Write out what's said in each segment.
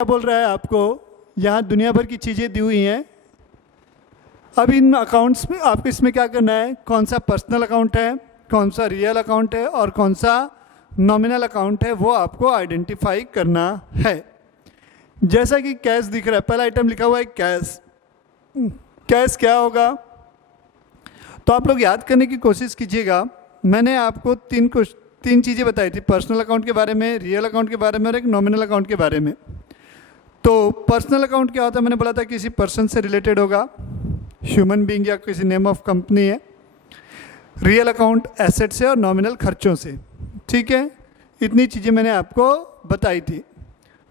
क्या बोल रहा है आपको, यहाँ दुनिया भर की चीज़ें दी हुई हैं। अब इन अकाउंट्स में आपको इसमें क्या करना है, कौन सा पर्सनल अकाउंट है, कौन सा रियल अकाउंट है और कौन सा नॉमिनल अकाउंट है, वो आपको आइडेंटिफाई करना है। जैसा कि कैश दिख रहा है, पहला आइटम लिखा हुआ है कैश। कैश क्या होगा, तो आप लोग याद करने की कोशिश कीजिएगा। मैंने आपको तीन चीज़ें बताई थी, पर्सनल अकाउंट के बारे में, रियल अकाउंट के बारे में और एक नॉमिनल अकाउंट के बारे में। तो पर्सनल अकाउंट क्या होता है, मैंने बोला था किसी पर्सन से रिलेटेड होगा, ह्यूमन बीइंग या किसी नेम ऑफ कंपनी है। रियल अकाउंट एसेट से और नॉमिनल खर्चों से, ठीक है। इतनी चीज़ें मैंने आपको बताई थी।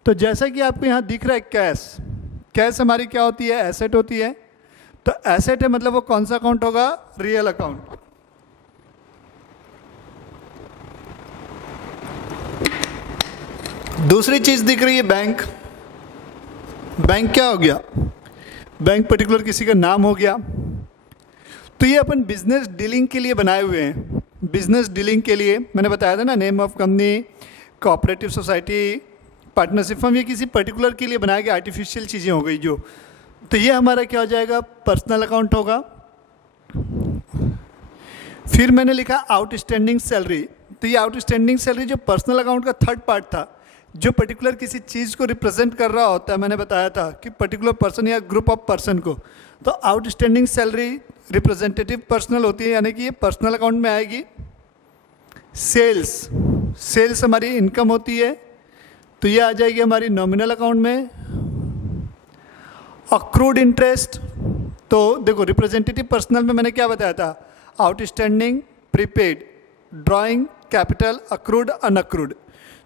तो जैसा कि आपको यहाँ दिख रहा है कैश, कैश हमारी क्या होती है, एसेट होती है। तो एसेट है मतलब वो कौन सा अकाउंट होगा, रियल अकाउंट। दूसरी चीज़ दिख रही है बैंक। बैंक क्या हो गया, बैंक पर्टिकुलर किसी का नाम हो गया। तो ये अपन बिजनेस डीलिंग के लिए बनाए हुए हैं। बिजनेस डीलिंग के लिए मैंने बताया था ना, name of company, cooperative society, partnership firm, ये किसी पर्टिकुलर के लिए बनाया गया आर्टिफिशियल चीज़ें हो गई जो। तो ये हमारा क्या हो जाएगा, पर्सनल अकाउंट होगा। फिर मैंने लिखा आउटस्टैंडिंग सैलरी। तो ये आउटस्टैंडिंग सैलरी जो पर्सनल अकाउंट का थर्ड पार्ट था, जो पर्टिकुलर किसी चीज़ को रिप्रेजेंट कर रहा होता है। मैंने बताया था कि पर्टिकुलर पर्सन या ग्रुप ऑफ पर्सन को। तो आउटस्टैंडिंग सैलरी रिप्रेजेंटेटिव पर्सनल होती है, यानी कि ये पर्सनल अकाउंट में आएगी। सेल्स, सेल्स हमारी इनकम होती है, तो ये आ जाएगी हमारी नॉमिनल अकाउंट में। अक्रूड इंटरेस्ट, तो देखो रिप्रेजेंटेटिव पर्सनल में मैंने क्या बताया था, outstanding, prepaid, drawing, capital, accrued, unaccrued.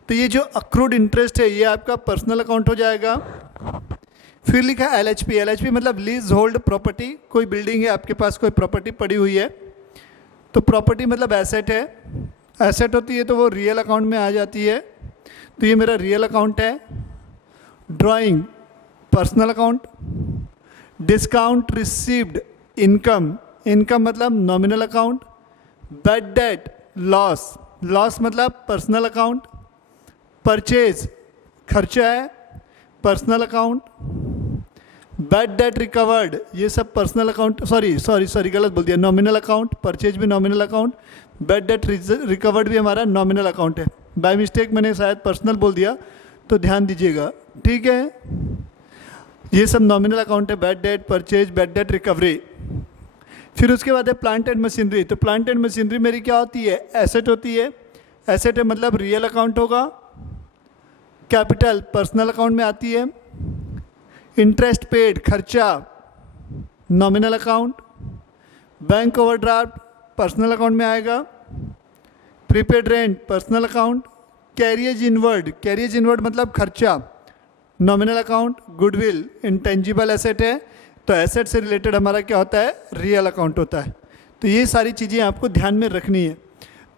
तो ये जो अक्रूड इंटरेस्ट है ये आपका पर्सनल अकाउंट हो जाएगा। फिर लिखा है एलएचपी। एलएचपी मतलब लीज होल्ड प्रॉपर्टी। कोई बिल्डिंग है आपके पास, कोई प्रॉपर्टी पड़ी हुई है, तो प्रॉपर्टी मतलब एसेट है। एसेट होती है तो वो रियल अकाउंट में आ जाती है। तो ये मेरा रियल अकाउंट है। Drawing, personal account. Discount received, income, income मतलब nominal account. Bad debt, loss, loss मतलब पर्सनल अकाउंट। परचेज, खर्चा है, personal account. Bad debt recovered, ये सब पर्सनल अकाउंट, सॉरी गलत बोल दिया, नॉमिनल अकाउंट। परचेज भी nominal account, bad debt recovered भी हमारा नॉमिनल अकाउंट है। बाय मिस्टेक मैंने शायद पर्सनल बोल दिया, तो ध्यान दीजिएगा, ठीक है। ये सब नॉमिनल अकाउंट है, bad debt, purchase, bad debt recovery. फिर उसके बाद है प्लांट एंड मशीनरी। तो प्लांट एंड मशीनरी मेरी क्या होती है, एसेट होती है। एसेट है मतलब रियल अकाउंट होगा। कैपिटल पर्सनल अकाउंट में आती है। इंटरेस्ट पेड, खर्चा, nominal account. Bank overdraft personal account में आएगा। Prepaid rent personal account. Carriage inward, carriage inward मतलब खर्चा, nominal account. Goodwill intangible asset है, तो एसेट से रिलेटेड हमारा क्या होता है, रियल अकाउंट होता है। तो ये सारी चीज़ें आपको ध्यान में रखनी है।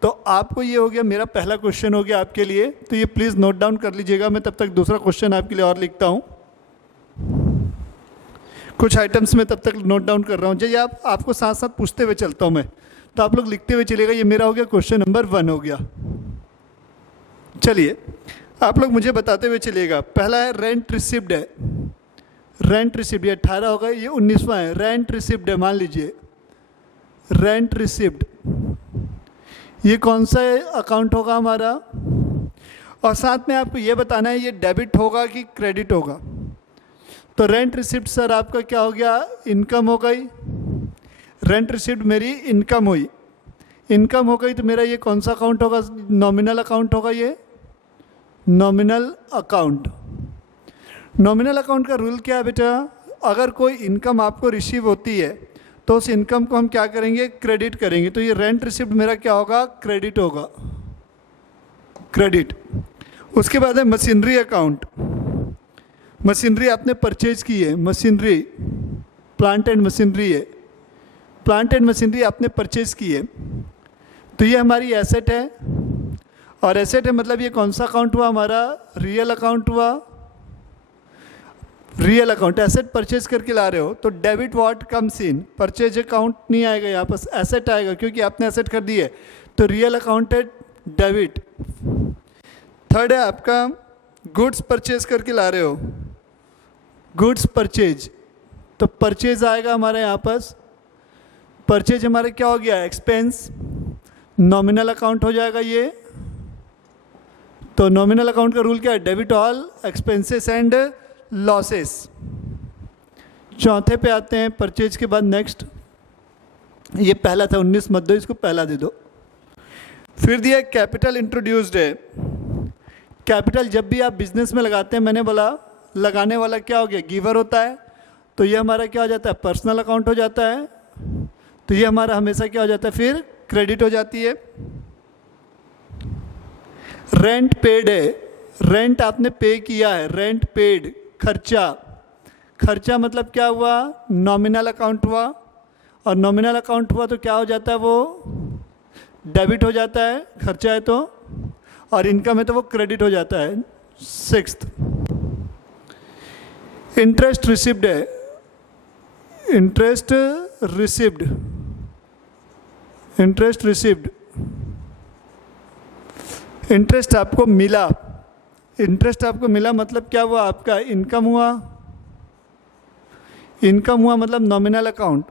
तो आपको ये हो गया, मेरा पहला क्वेश्चन हो गया आपके लिए, तो ये प्लीज़ नोट डाउन कर लीजिएगा। मैं तब तक दूसरा क्वेश्चन आपके लिए और लिखता हूँ। कुछ आइटम्स में तब तक नोट डाउन कर रहा हूँ, जैसे आपको साथ साथ पूछते हुए चलता हूँ मैं, तो आप लोग लिखते हुए चलिएगा। ये मेरा हो गया क्वेश्चन नंबर 1 हो गया। चलिए आप लोग मुझे बताते हुए चलिएगा। पहला है रेंट रिसिप्ड है। रेंट रिसिप्ड, ये 18 होगा, ये 19वां है। रेंट रिसिप्ड है, मान लीजिए रेंट रिसिप्ड, ये कौन सा अकाउंट होगा हमारा। और साथ में आपको ये बताना है ये डेबिट होगा कि क्रेडिट होगा। तो रेंट रिसिप्ट सर आपका क्या हो गया, इनकम हो गई। रेंट रिसिप्ट मेरी इनकम हुई, इनकम हो गई, तो मेरा ये कौन सा अकाउंट होगा, नॉमिनल अकाउंट होगा। ये नॉमिनल अकाउंट। नॉमिनल अकाउंट का रूल क्या है बेटा, अगर कोई इनकम आपको रिसीव होती है तो उस इनकम को हम क्या करेंगे, क्रेडिट करेंगे। तो ये रेंट रिसिप्ट मेरा क्या होगा, क्रेडिट होगा, क्रेडिट। उसके बाद है मशीनरी अकाउंट। मशीनरी आपने परचेज की है, मशीनरी प्लांट एंड मशीनरी है, प्लांट एंड मशीनरी आपने परचेज की है, तो ये हमारी एसेट है। और एसेट है मतलब ये कौन सा अकाउंट हुआ हमारा, रियल अकाउंट हुआ। रियल अकाउंट, एसेट परचेज करके ला रहे हो तो debit what comes in, purchase account नहीं आएगा, यहाँ पर एसेट आएगा क्योंकि आपने एसेट कर दी है, तो रियल अकाउंट है डेबिट। थर्ड है आपका गुड्स परचेज करके ला रहे हो, गुड्स परचेज, तो परचेज आएगा हमारे यहाँ पास, परचेज हमारे क्या हो गया, एक्सपेंस, नॉमिनल अकाउंट हो जाएगा ये। तो नॉमिनल अकाउंट का रूल क्या है, debit all expenses and losses. चौथे पे आते हैं परचेज के बाद नेक्स्ट, ये पहला था 19 मत दो, इसको पहला दे दो। फिर दिया कैपिटल इंट्रोड्यूस्ड है। कैपिटल जब भी आप बिजनेस में लगाते हैं, मैंने बोला लगाने वाला क्या हो गया, गिवर होता है, तो ये हमारा क्या हो जाता है, पर्सनल अकाउंट हो जाता है, तो ये हमारा हमेशा क्या हो जाता है, फिर क्रेडिट हो जाती है। रेंट पेड है, रेंट आपने पे किया है, रेंट पेड, खर्चा, खर्चा मतलब क्या हुआ, नॉमिनल अकाउंट हुआ, और नॉमिनल अकाउंट हुआ तो क्या हो जाता है, वो डेबिट हो जाता है, खर्चा है तो, और इनकम है तो वो क्रेडिट हो जाता है। सिक्स्थ, इंटरेस्ट रिसिव्ड है, interest received, interest received, interest आपको मिला, इंटरेस्ट आपको मिला मतलब क्या हुआ, आपका इनकम हुआ, इनकम हुआ मतलब नॉमिनल अकाउंट,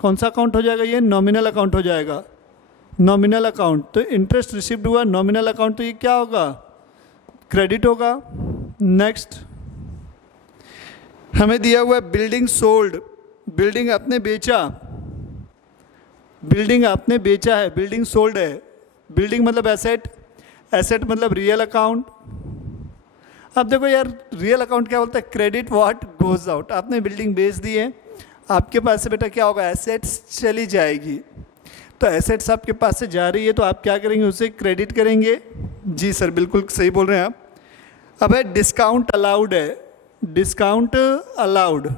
कौन सा अकाउंट हो जाएगा, ये नॉमिनल अकाउंट हो जाएगा, नॉमिनल अकाउंट। तो इंटरेस्ट रिसिव्ड हुआ, नॉमिनल अकाउंट, तो ये क्या होगा, क्रेडिट होगा। नेक्स्ट हमें दिया हुआ है बिल्डिंग सोल्ड, बिल्डिंग आपने बेचा, बिल्डिंग आपने बेचा है, बिल्डिंग सोल्ड है, बिल्डिंग मतलब एसेट, एसेट मतलब रियल अकाउंट। अब देखो यार रियल अकाउंट क्या बोलता है, क्रेडिट व्हाट गोज आउट, आपने बिल्डिंग बेच दी है, आपके पास से बेटा क्या होगा, एसेट्स चली जाएगी, तो एसेट्स आपके पास से जा रही है तो आप क्या करेंगे, उसे क्रेडिट करेंगे। जी सर बिल्कुल सही बोल रहे हैं आप। अब है डिस्काउंट अलाउड है, डिस्काउंट अलाउड,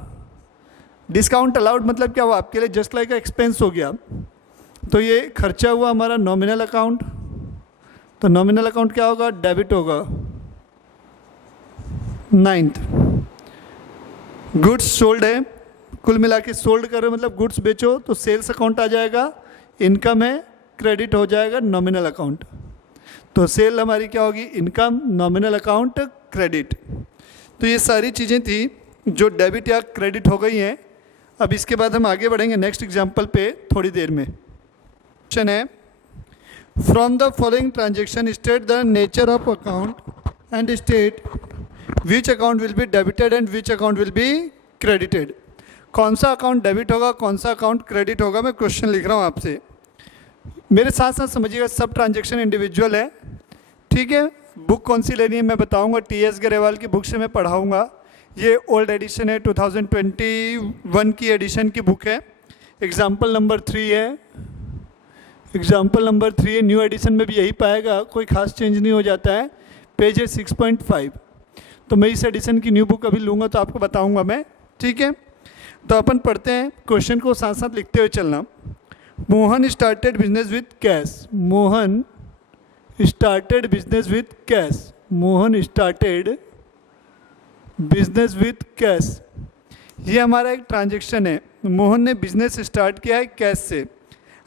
डिस्काउंट अलाउड मतलब क्या हुआ, आपके लिए जस्ट लाइक एक्सपेंस हो गया, तो ये खर्चा हुआ हमारा नॉमिनल अकाउंट, तो नॉमिनल अकाउंट क्या होगा, डेबिट होगा। नाइन्थ, गुड्स सोल्ड है, कुल मिला के सोल्ड करो मतलब गुड्स बेचो, तो सेल्स अकाउंट आ जाएगा, इनकम है, क्रेडिट हो जाएगा नॉमिनल अकाउंट, तो सेल हमारी क्या होगी, इनकम, नॉमिनल अकाउंट, क्रेडिट। तो ये सारी चीज़ें थी जो डेबिट या क्रेडिट हो गई हैं। अब इसके बाद हम आगे बढ़ेंगे नेक्स्ट एग्जांपल पे थोड़ी देर में। क्वेश्चन है, from the following transaction state the nature of account and state which account will be debited and which account will be credited. कौन सा अकाउंट डेबिट होगा, कौन सा अकाउंट क्रेडिट होगा, मैं क्वेश्चन लिख रहा हूँ आपसे, मेरे साथ साथ समझिएगा। सब ट्रांजेक्शन इंडिविजुअल है, ठीक है। बुक कौन सी लेनी है मैं बताऊंगा, टी.एस. गरेवाल की बुक से मैं पढ़ाऊंगा। ये ओल्ड एडिशन है, 2021 की एडिशन की बुक है। एग्जाम्पल नंबर 3 है, एग्जाम्पल नंबर 3 है। न्यू एडिशन में भी यही पाएगा, कोई खास चेंज नहीं हो जाता है। पेज है 6.5। तो मैं इस एडिशन की न्यू बुक अभी लूँगा तो आपको बताऊँगा मैं, ठीक है। तो अपन पढ़ते हैं, क्वेश्चन को साथ साथ लिखते हुए चलना। Mohan started business with cash, Mohan started business with cash, Mohan started business with cash. ये हमारा एक ट्रांजेक्शन है, मोहन ने बिजनेस स्टार्ट किया है कैश से।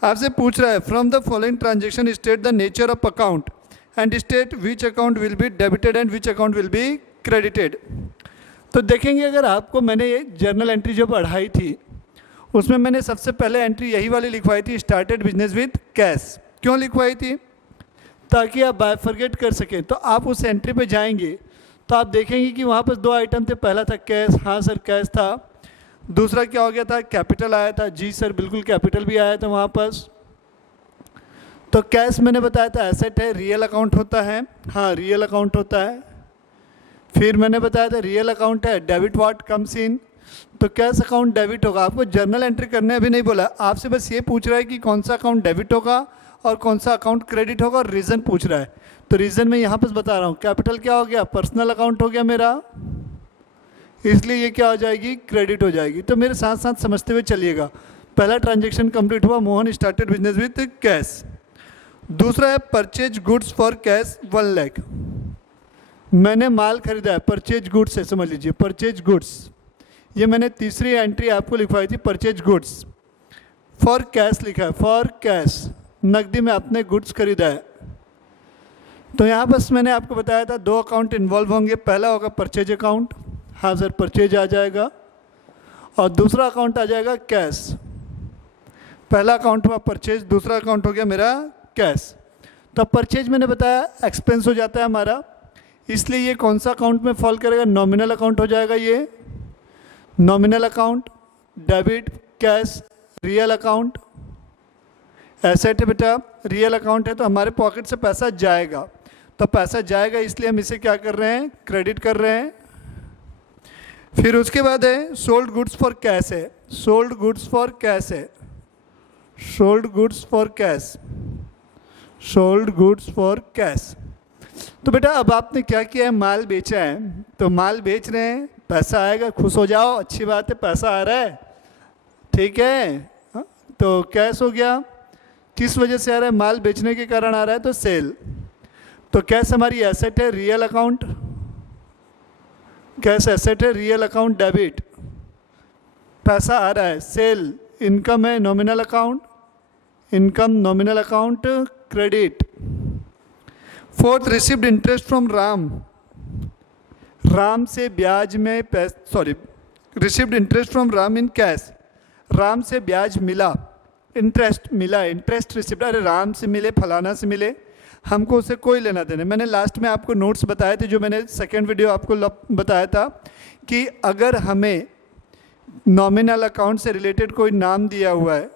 आपसे पूछ रहा है from the following transaction state the nature of account and state which account will be debited and which account will be credited. तो देखेंगे, अगर आपको मैंने ये जर्नल एंट्री जो पढ़ाई थी उसमें मैंने सबसे पहले एंट्री यही वाली लिखवाई थी, स्टार्टेड बिजनेस विथ कैश। क्यों लिखवाई थी, ताकि आप बायफरगेट कर सकें। तो आप उस एंट्री पे जाएंगे तो आप देखेंगे कि वहाँ पर 2 आइटम थे, पहला था कैश, हाँ सर कैश था। दूसरा क्या हो गया था, कैपिटल आया था, जी सर बिल्कुल कैपिटल भी आया था वहाँ पास। तो कैश मैंने बताया था एसेट है, रियल अकाउंट होता है, हाँ रियल अकाउंट होता है। फिर मैंने बताया था रियल अकाउंट है, डेबिट व्हाट कम्स इन, तो कैश अकाउंट डेबिट होगा। आपको जर्नल एंट्री करने अभी नहीं बोला, आपसे बस ये पूछ रहा है कि कौन सा अकाउंट डेबिट होगा और कौन सा अकाउंट क्रेडिट होगा, और रीज़न पूछ रहा है। तो रीज़न मैं यहाँ पर बता रहा हूँ, कैपिटल क्या हो गया, पर्सनल अकाउंट हो गया मेरा, इसलिए ये क्या हो जाएगी, क्रेडिट हो जाएगी। तो मेरे साथ साथ समझते हुए चलिएगा। पहला ट्रांजेक्शन कंप्लीट हुआ, Mohan started business with cash. दूसरा है purchase goods for cash 1 lakh, मैंने माल खरीदा है, परचेज गुड्स है, समझ लीजिए परचेज गुड्स। ये मैंने तीसरी एंट्री आपको लिखवाई थी, परचेज गुड्स फॉर कैश लिखा है, फॉर कैश, नकदी में आपने गुड्स खरीदा है। तो यहाँ बस मैंने आपको बताया था 2 अकाउंट इन्वॉल्व होंगे। पहला होगा परचेज अकाउंट, हाँ सर परचेज आ जाएगा, और दूसरा अकाउंट आ जाएगा कैश। पहला अकाउंट हुआ परचेज, दूसरा अकाउंट हो गया मेरा कैश। तो परचेज मैंने बताया एक्सपेंस हो जाता है हमारा, इसलिए ये कौन सा अकाउंट में फॉल करेगा, नॉमिनल अकाउंट हो जाएगा। ये nominal account, debit, cash, real account, asset है बेटा, रियल अकाउंट है, तो हमारे पॉकेट से पैसा जाएगा। तो पैसा जाएगा इसलिए हम इसे क्या कर रहे हैं, क्रेडिट कर रहे हैं। फिर उसके बाद है सोल्ड गुड्स फॉर कैश है, सोल्ड गुड्स फॉर कैश है, sold goods for cash, sold goods for cash. तो बेटा अब आपने क्या किया है, माल बेचा है, तो माल बेच रहे हैं, पैसा आएगा, खुश हो जाओ, अच्छी बात है, पैसा आ रहा है, ठीक है। हाँ? तो कैश हो गया, किस वजह से आ रहा है, माल बेचने के कारण आ रहा है, तो सेल। तो कैश हमारी एसेट है, रियल अकाउंट, कैश एसेट है, रियल अकाउंट डेबिट, पैसा आ रहा है, सेल। इनकम है, nominal account, income nominal account credit. Fourth, received interest from Ram, Ram से ब्याज में sorry, received interest from Ram in cash, Ram से ब्याज मिला, इंटरेस्ट मिला, इंटरेस्ट रिसीव्ड। अरे राम से मिले, फलाना से मिले, हमको उससे कोई लेना देना। मैंने लास्ट में आपको नोट्स बताए थे, जो मैंने सेकेंड वीडियो आपको बताया था कि अगर हमें नॉमिनल अकाउंट से रिलेटेड कोई नाम दिया हुआ है,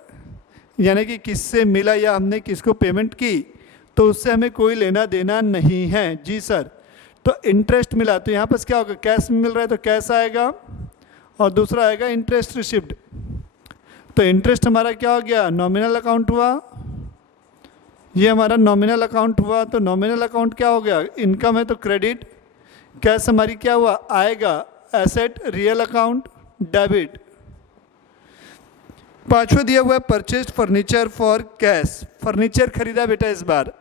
यानी कि किससे मिला या हमने किसको पेमेंट की, तो उससे हमें कोई लेना देना नहीं है। जी सर। तो इंटरेस्ट मिला, तो यहाँ पर क्या होगा, कैश मिल रहा है तो कैश आएगा, और दूसरा आएगा इंटरेस्ट रिसीव्ड। तो इंटरेस्ट हमारा क्या हो गया, नॉमिनल अकाउंट हुआ, ये हमारा नॉमिनल अकाउंट हुआ। तो नॉमिनल अकाउंट क्या हो गया, इनकम है तो क्रेडिट, कैश हमारी क्या हुआ, आएगा, एसेट, रियल अकाउंट डेबिट। पांचवा दिया हुआ है purchase furniture for cash, furniture खरीदा बेटा इस बार।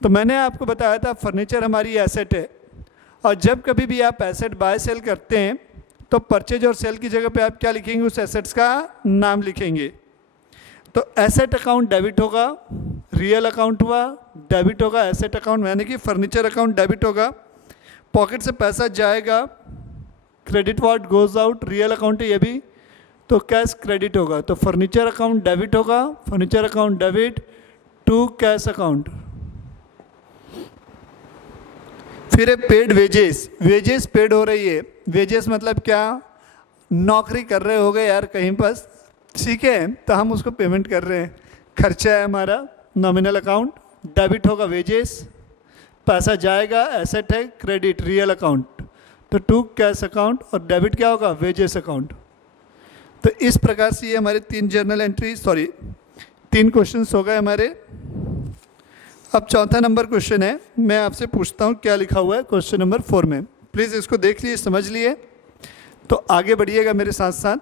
तो मैंने आपको बताया था फर्नीचर हमारी एसेट है, और जब कभी भी आप एसेट बाय सेल करते हैं तो परचेज और सेल की जगह पे आप क्या लिखेंगे, उस एसेट्स का नाम लिखेंगे। तो एसेट अकाउंट डेबिट होगा, रियल अकाउंट हुआ डेबिट होगा, एसेट अकाउंट यानी कि फर्नीचर अकाउंट डेबिट होगा, पॉकेट से पैसा जाएगा, credit what goes out, real account है ये भी, तो कैश क्रेडिट होगा। तो फर्नीचर अकाउंट डेबिट होगा, furniture account debit to cash account. फिर है पेड वेजेस, वेजेस पेड हो रही है, वेजेस मतलब क्या, नौकरी कर रहे हो गए यार कहीं पर, ठीक है, तो हम उसको पेमेंट कर रहे हैं, खर्चा है हमारा, नॉमिनल अकाउंट, डेबिट होगा वेजेस, पैसा जाएगा, एसेट है, क्रेडिट रियल अकाउंट, तो टू कैश अकाउंट, और डेबिट क्या होगा, वेजेस अकाउंट। तो इस प्रकार से ये हमारे 3 जर्नल एंट्री 3 क्वेश्चंस हो गए हमारे। अब चौथा नंबर क्वेश्चन है, मैं आपसे पूछता हूँ क्या लिखा हुआ है क्वेश्चन नंबर 4 में, प्लीज़ इसको देख लीजिए, समझ लिए, तो आगे बढ़िएगा मेरे साथ साथ।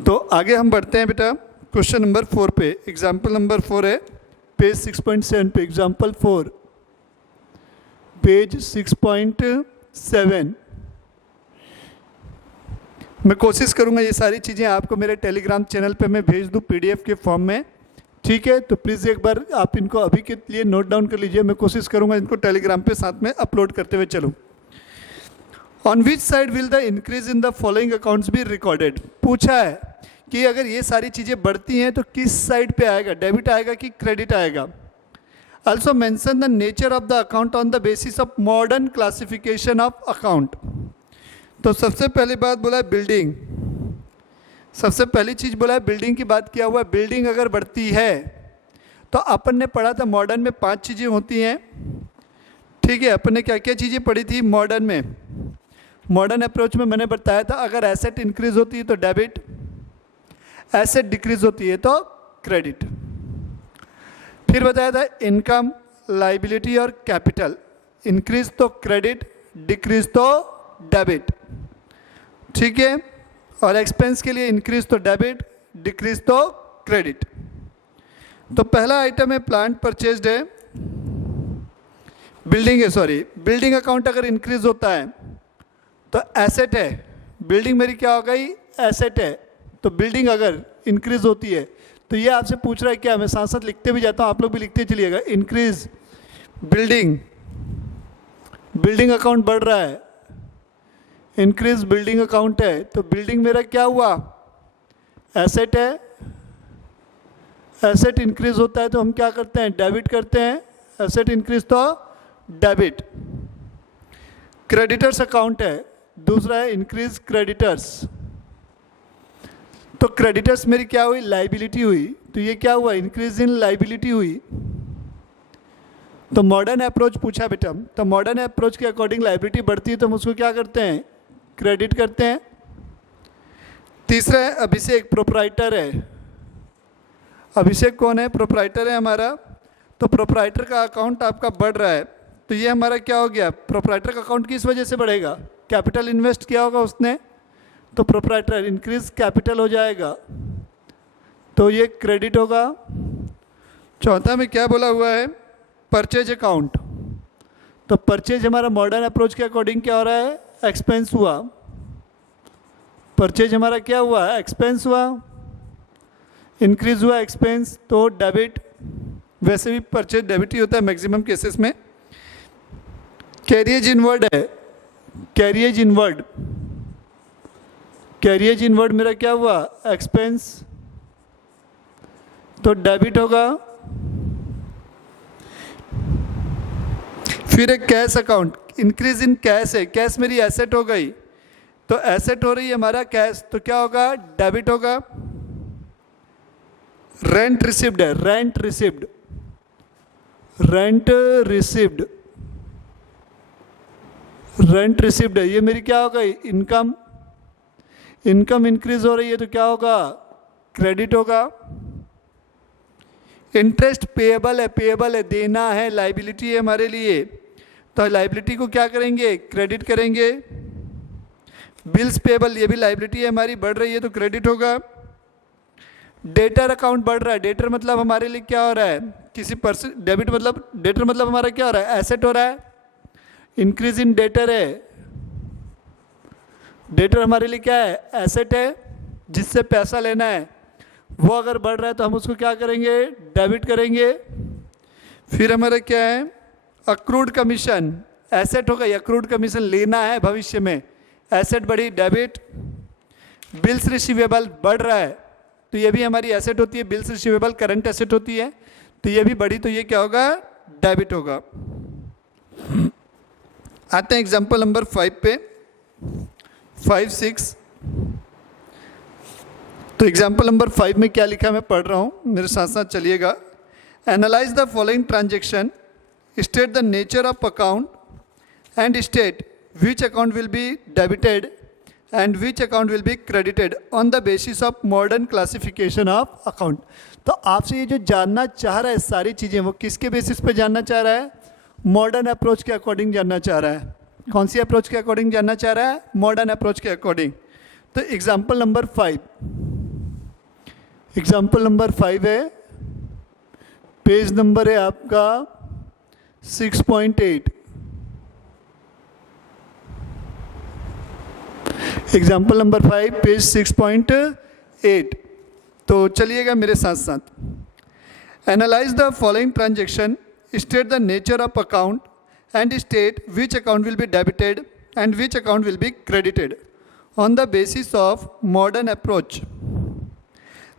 तो आगे हम बढ़ते हैं बेटा क्वेश्चन नंबर 4 पे। एग्जाम्पल नंबर 4 है पेज 6.7 पे, एग्जाम्पल 4 पेज 6.7। मैं कोशिश करूंगा ये सारी चीज़ें आपको मेरे टेलीग्राम चैनल पे मैं भेज दूं पीडीएफ के फॉर्म में, ठीक है। तो प्लीज़ एक बार आप इनको अभी के लिए नोट डाउन कर लीजिए, मैं कोशिश करूंगा इनको टेलीग्राम पे साथ में अपलोड करते हुए चलूँ। On which side will the increase in the following accounts be recorded, पूछा है कि अगर ये सारी चीज़ें बढ़ती हैं तो किस साइड पे आएगा, डेबिट आएगा कि क्रेडिट आएगा। Also mention the nature of the account on the basis of modern classification of account. तो सबसे पहली बात बोला है बिल्डिंग, सबसे पहली चीज़ बोला है बिल्डिंग की बात किया हुआ है। बिल्डिंग अगर बढ़ती है तो अपन ने पढ़ा था मॉडर्न में 5 चीज़ें होती हैं, ठीक है। अपन ने क्या क्या चीज़ें पढ़ी थी मॉडर्न में, मॉडर्न अप्रोच में मैंने बताया था अगर एसेट इंक्रीज होती है तो डेबिट, एसेट डिक्रीज होती है तो क्रेडिट। फिर बताया था इनकम, लाइबिलिटी और कैपिटल, इंक्रीज तो क्रेडिट, डिक्रीज तो डेबिट, ठीक है। और एक्सपेंस के लिए इंक्रीज तो डेबिट, डिक्रीज तो क्रेडिट। तो पहला आइटम है प्लांट परचेज्ड है, बिल्डिंग है, सॉरी बिल्डिंग अकाउंट अगर इंक्रीज होता है तो एसेट है, बिल्डिंग मेरी क्या हो गई, एसेट है। तो बिल्डिंग अगर इंक्रीज होती है तो ये आपसे पूछ रहा है क्या, मैं साथ साथ लिखते भी जाता हूँ, आप लोग भी लिखते चलिएगा। इंक्रीज बिल्डिंग, बिल्डिंग अकाउंट बढ़ रहा है, इंक्रीज बिल्डिंग अकाउंट है। तो बिल्डिंग मेरा क्या हुआ, एसेट है। एसेट इंक्रीज होता है तो हम क्या करते हैं, डेबिट करते हैं। एसेट इंक्रीज तो डेबिट। क्रेडिटर्स अकाउंट है, दूसरा है इंक्रीज क्रेडिटर्स। तो क्रेडिटर्स मेरी क्या हुई, लाइबिलिटी हुई। तो ये क्या हुआ, इंक्रीज इन लाइबिलिटी हुई। तो मॉडर्न अप्रोच पूछा बेटा, तो मॉडर्न अप्रोच के अकॉर्डिंग लाइबिलिटी बढ़ती है तो हम उसको क्या करते हैं, क्रेडिट करते हैं। तीसरा है अभिषेक, प्रोप्राइटर है। अभिषेक कौन है, प्रोप्राइटर है हमारा। तो प्रोप्राइटर का अकाउंट आपका बढ़ रहा है तो ये हमारा क्या हो गया, प्रोप्राइटर का अकाउंट किस वजह से बढ़ेगा, कैपिटल इन्वेस्ट किया होगा उसने, तो प्रोप्राइटर इंक्रीज कैपिटल हो जाएगा तो ये क्रेडिट होगा। चौथा में क्या बोला हुआ है, परचेज अकाउंट। तो परचेज हमारा मॉडर्न अप्रोच के अकॉर्डिंग क्या हो रहा है, एक्सपेंस हुआ। परचेज हमारा क्या हुआ, एक्सपेंस हुआ, इंक्रीज हुआ एक्सपेंस तो डेबिट। वैसे भी परचेज डेबिट ही होता है मैक्सिमम केसेस में। कैरियज इनवर्ड है, कैरियज इनवर्ड, कैरियज इनवर्ड मेरा क्या हुआ, एक्सपेंस तो डेबिट होगा। फिर एक cash account, increase in cash है, कैश मेरी एसेट हो गई तो एसेट हो रही है हमारा कैश तो क्या होगा, डेबिट होगा। रेंट रिसिव्ड है, rent received, rent received, rent received है, ये मेरी क्या हो गई, इनकम। इनकम इंक्रीज हो रही है तो क्या होगा, क्रेडिट होगा। इंटरेस्ट पेएबल है, पेएबल है, देना है, लाइबिलिटी है हमारे लिए तो लाइबिलिटी को क्या करेंगे, क्रेडिट करेंगे। बिल्स पेएबल, ये भी लाइबिलिटी है हमारी, बढ़ रही है तो क्रेडिट होगा। डेटर अकाउंट बढ़ रहा है, डेटर मतलब हमारे लिए क्या हो रहा है, किसी पर्सन, डेबिट मतलब, डेटर मतलब हमारा क्या हो रहा है, एसेट हो रहा है। इंक्रीज इन डेटर है, डेटर हमारे लिए क्या है, एसेट है जिससे पैसा लेना है, वो अगर बढ़ रहा है तो हम उसको क्या करेंगे, डेबिट करेंगे। फिर हमारा क्या है, अक्रूड कमीशन, एसेट हो गई, अक्रूड कमीशन लेना है भविष्य में, एसेट बढ़ी, डेबिट। बिल्स रिसीवेबल बढ़ रहा है तो ये भी हमारी एसेट होती है, बिल्स रिसीवेबल करंट एसेट होती है तो ये भी बढ़ी तो ये क्या होगा, डेबिट होगा। आते हैं एग्जाम्पल नंबर 5 पे, 5, 6। तो एग्जाम्पल नंबर 5 में क्या लिखा है मैं पढ़ रहा हूँ, मेरे साथ साथ चलिएगा। Analyse the following transaction, state the nature of account and state which account will be debited and which account will be credited on the basis of modern classification of account। तो आपसे ये जो जानना चाह रहा है सारी चीज़ें वो किसके बेसिस पे जानना चाह रहा है, मॉडर्न अप्रोच के अकॉर्डिंग जानना चाह रहा है। कौन सी अप्रोच के अकॉर्डिंग जानना चाह रहा है, मॉडर्न अप्रोच के अकॉर्डिंग। तो एग्जाम्पल नंबर 5, एग्जाम्पल नंबर 5 है, पेज नंबर है आपका 6.8। Example number 5 page 6.8। तो चलिएगा मेरे साथ साथ। Analyse the following transaction, state the nature of account and state which account will be debited and which account will be credited on the basis of modern approach.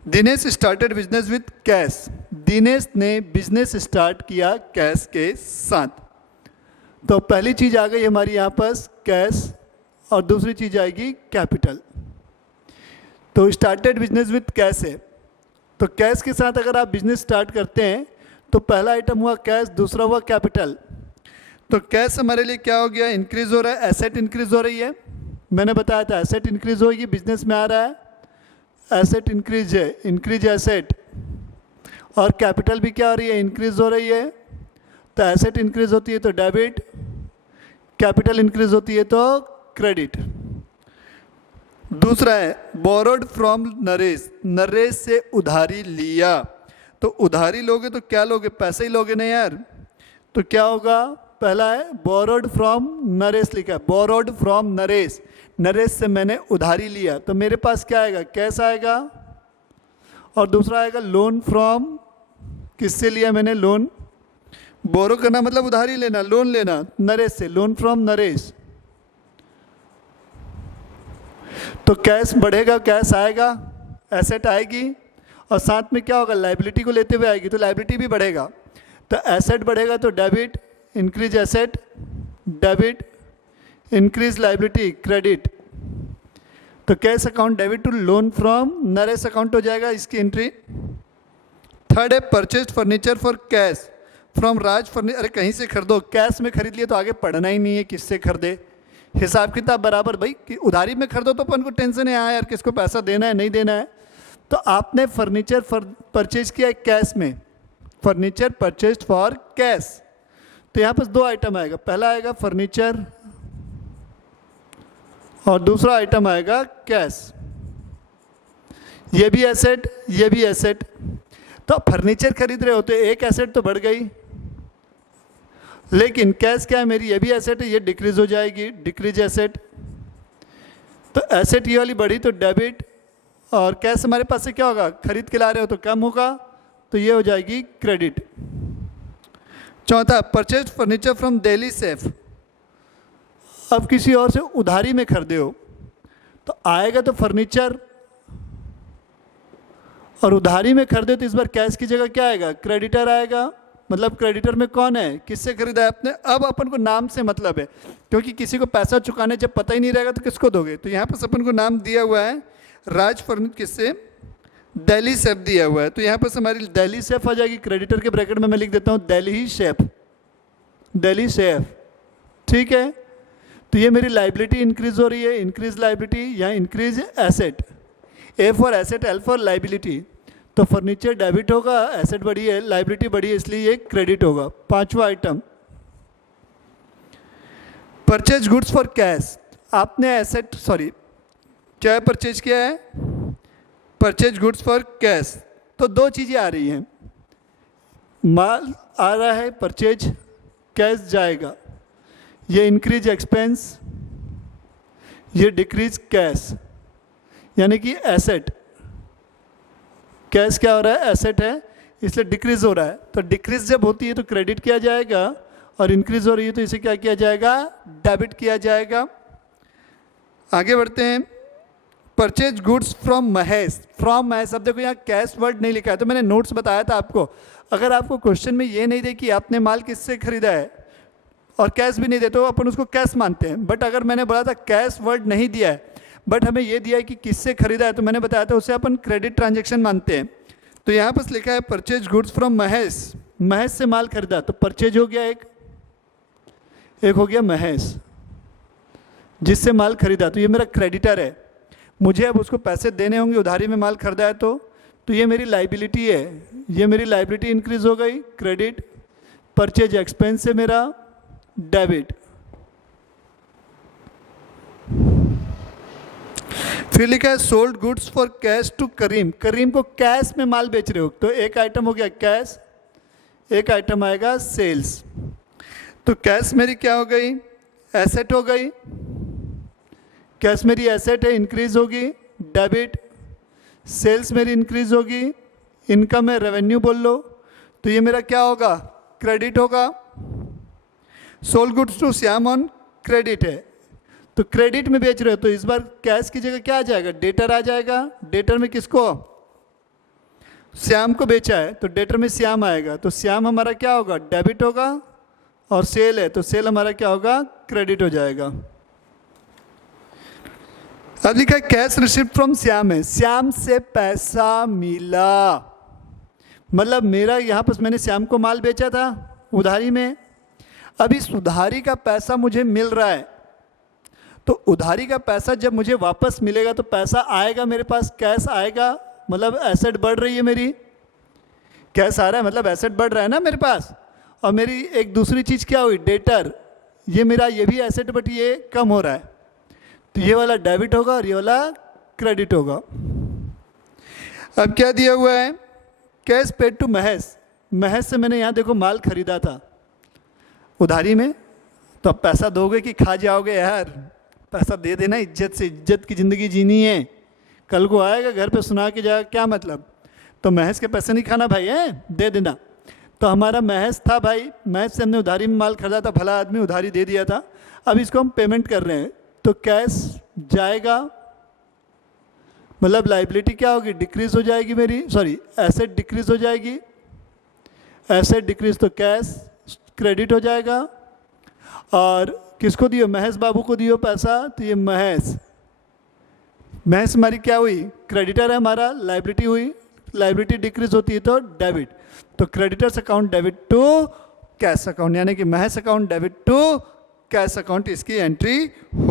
Dinesh started business with cash, Dinesh ने business start किया cash के साथ। तो पहली चीज़ आ गई हमारी यहाँ पास cash और दूसरी चीज़ आएगी कैपिटल। तो स्टार्टेड बिजनेस विथ कैश है तो कैश के साथ अगर आप बिजनेस स्टार्ट करते हैं तो पहला आइटम हुआ कैश, दूसरा हुआ कैपिटल। तो कैश हमारे लिए क्या हो गया, इंक्रीज हो रहा है, एसेट इंक्रीज हो रही है। मैंने बताया था एसेट इंक्रीज होगी, बिजनेस में आ रहा है, एसेट इंक्रीज है, इंक्रीज एसेट। और कैपिटल भी क्या हो रही है, इंक्रीज हो रही है। तो एसेट इंक्रीज होती है तो डेबिट, कैपिटल इंक्रीज होती है तो क्रेडिट। दूसरा है बोरोड फ्रॉम नरेश, नरेश से उधारी लिया। तो उधारी लोगे तो क्या लोगे, पैसे ही लोगे ना यार, तो क्या होगा, पहला है बोरोड फ्रॉम नरेश लिखा है, बोरोड फ्रॉम नरेश, नरेश से मैंने उधारी लिया, तो मेरे पास क्या आएगा, कैश आएगा। और दूसरा आएगा लोन फ्रॉम, किससे लिया मैंने, लोन, बोरो करना मतलब उधारी लेना, लोन लेना, नरेश से, लोन फ्रॉम नरेश। तो कैश बढ़ेगा, कैश आएगा, एसेट आएगी, और साथ में क्या होगा, लाइबिलिटी को लेते हुए आएगी, तो लाइबिलिटी भी बढ़ेगा। तो एसेट बढ़ेगा तो debit, increase asset, debit, increase liability, credit. तो cash account debit to loan from Naresh account हो जाएगा, इसकी एंट्री। थर्ड है purchase furniture for cash from Raj furniture. अरे कहीं से खरीदो, कैश में खरीद लिए तो आगे पढ़ना ही नहीं है किससे खरीदे, हिसाब किताब बराबर। भाई कि उधारी में खरीदो तो अपन को टेंशन है, हाँ यार किसको पैसा देना है नहीं देना है। तो आपने फर्नीचर परचेज किया है कैश में, फर्नीचर परचेज फॉर कैश, तो यहाँ पर दो आइटम आएगा, पहला आएगा फर्नीचर और दूसरा आइटम आएगा कैश। ये भी एसेट, ये भी एसेट। तो फर्नीचर खरीद रहे होते, एक एसेट तो बढ़ गई, लेकिन कैश क्या है मेरी, ये भी एसेट है, ये डिक्रीज हो जाएगी, डिक्रीज एसेट। तो एसेट ये वाली बढ़ी तो डेबिट, और कैश हमारे पास से क्या होगा, खरीद के ला रहे हो तो कम होगा, तो ये हो जाएगी क्रेडिट। चौथा purchase furniture from Delhi safe. अब किसी और से उधारी में खरीदे हो तो आएगा तो फर्नीचर, और उधारी में खरीदे तो इस बार कैश की जगह क्या आएगा, क्रेडिटर आएगा। मतलब क्रेडिटर में कौन है, किससे खरीदा है आपने। अब अपन को नाम से मतलब है, क्योंकि किसी को पैसा चुकाने जब पता ही नहीं रहेगा तो किसको दोगे। तो यहाँ पर अपन को नाम दिया हुआ है राज फर्नीचर, किससे, दिल्ली सेफ दिया हुआ है, तो यहाँ पर हमारी दिल्ली सेफ आ जाएगी। क्रेडिटर के ब्रैकेट में मैं लिख देता हूँ दिल्ली शेफ, दिल्ली सेफ, ठीक है। तो ये मेरी लाइबिलिटी इंक्रीज हो रही है, इंक्रीज लाइबिलिटी, यहाँ increase asset, A for asset, L for liability. तो फर्नीचर डेबिट होगा, एसेट बढ़ी है, लाइबिलिटी बढ़ी है, इसलिए ये क्रेडिट होगा। पांचवा item purchase goods for cash. आपने एसेट, सॉरी क्या परचेज किया है, परचेज गुड्स फॉर कैश। तो दो चीज़ें आ रही हैं, माल आ रहा है, परचेज, कैश जाएगा, ये इंक्रीज एक्सपेंस, ये डिक्रीज कैश, यानी कि एसेट, कैश क्या हो रहा है, एसेट है, इसलिए डिक्रीज हो रहा है। तो डिक्रीज जब होती है तो क्रेडिट किया जाएगा, और इंक्रीज हो रही है तो इसे क्या किया जाएगा, डेबिट किया जाएगा। आगे बढ़ते हैं, purchase goods from Mahesh, from Mahesh. अब देखो यहाँ कैश वर्ड नहीं लिखा है, तो मैंने नोट्स बताया था आपको, अगर आपको क्वेश्चन में ये नहीं दे कि आपने माल किससे खरीदा है और कैश भी नहीं दे तो अपन उसको कैश मानते हैं। बट अगर मैंने बोला था कैश वर्ड नहीं दिया है, बट हमें ये दिया है कि किससे खरीदा है, तो मैंने बताया था उसे अपन क्रेडिट ट्रांजैक्शन मानते हैं। तो यहाँ पर लिखा है purchase goods from Mahesh, Mahesh से माल खरीदा, तो परचेज हो गया एक हो गया महेश जिससे माल खरीदा, तो ये मेरा क्रेडिटर है, मुझे अब उसको पैसे देने होंगे, उधारी में माल खरीदा है तो ये मेरी लाइबिलिटी है, ये मेरी लाइबिलिटी इंक्रीज हो गई, क्रेडिट। परचेज एक्सपेंस है मेरा, डेबिट। फिर लिखा है sold goods for cash to Karim, Karim को कैश में माल बेच रहे हो, तो एक आइटम हो गया कैश, एक आइटम आएगा सेल्स। तो कैश मेरी क्या हो गई, एसेट हो गई, कैश मेरी एसेट है, इंक्रीज होगी, डेबिट। सेल्स मेरी इंक्रीज होगी, इनकम है, रेवेन्यू बोल लो, तो ये मेरा क्या होगा, क्रेडिट होगा। Sold goods to Shyam on credit है, तो क्रेडिट में बेच रहे हो, तो इस बार कैश की जगह क्या आ जाएगा, डेटर आ जाएगा। डेटर में किसको, श्याम को बेचा है, तो डेटर में श्याम आएगा, तो श्याम हमारा क्या होगा, डेबिट होगा। और सेल है तो सेल हमारा क्या होगा, क्रेडिट हो जाएगा। अब लिखा है कैश रिसिप्ट फ्रॉम श्याम है, श्याम से पैसा मिला, मतलब मेरा यहाँ पर मैंने श्याम को माल बेचा था उधारी में, अब इस उधारी का पैसा मुझे मिल रहा है, तो उधारी का पैसा जब मुझे वापस मिलेगा तो पैसा आएगा मेरे पास, कैश आएगा, मतलब एसेट बढ़ रही है मेरी, कैश आ रहा है मतलब एसेट बढ़ रहा है ना मेरे पास। और मेरी एक दूसरी चीज़ क्या हुई, डेटर, ये मेरा ये भी एसेट बट ये कम हो रहा है, तो ये वाला डेबिट होगा और ये वाला क्रेडिट होगा। अब क्या दिया हुआ है, cash paid to Mahesh, Mahesh से मैंने यहाँ देखो माल खरीदा था, उधारी में, तो अब पैसा दोगे कि खा जाओगे यार? पैसा दे देना, इज्जत से, इज्जत की ज़िंदगी जीनी है। कल को आएगा घर पे सुना के जाएगा, क्या मतलब? तो महज के पैसे नहीं खाना भाई, है दे देना। तो हमारा महज था भाई, महज से हमने उधारी में माल खरीदा था, भला आदमी उधारी दे दिया था, अब इसको हम पेमेंट कर रहे हैं, तो कैश जाएगा, मतलब लाइबिलिटी क्या होगी? डिक्रीज हो जाएगी मेरी, सॉरी एसेट डिक्रीज हो जाएगी, एसेट डिक्रीज तो कैश क्रेडिट हो जाएगा। और किसको दियो? महेश बाबू को दियो पैसा, तो ये महेश हमारी क्या हुई? क्रेडिटर है हमारा, लाइबिलिटी हुई, लाइबिलिटी डिक्रीज होती है तो डेबिट, तो creditors account debit to cash account, यानी कि Mahesh account debit to cash account, इसकी एंट्री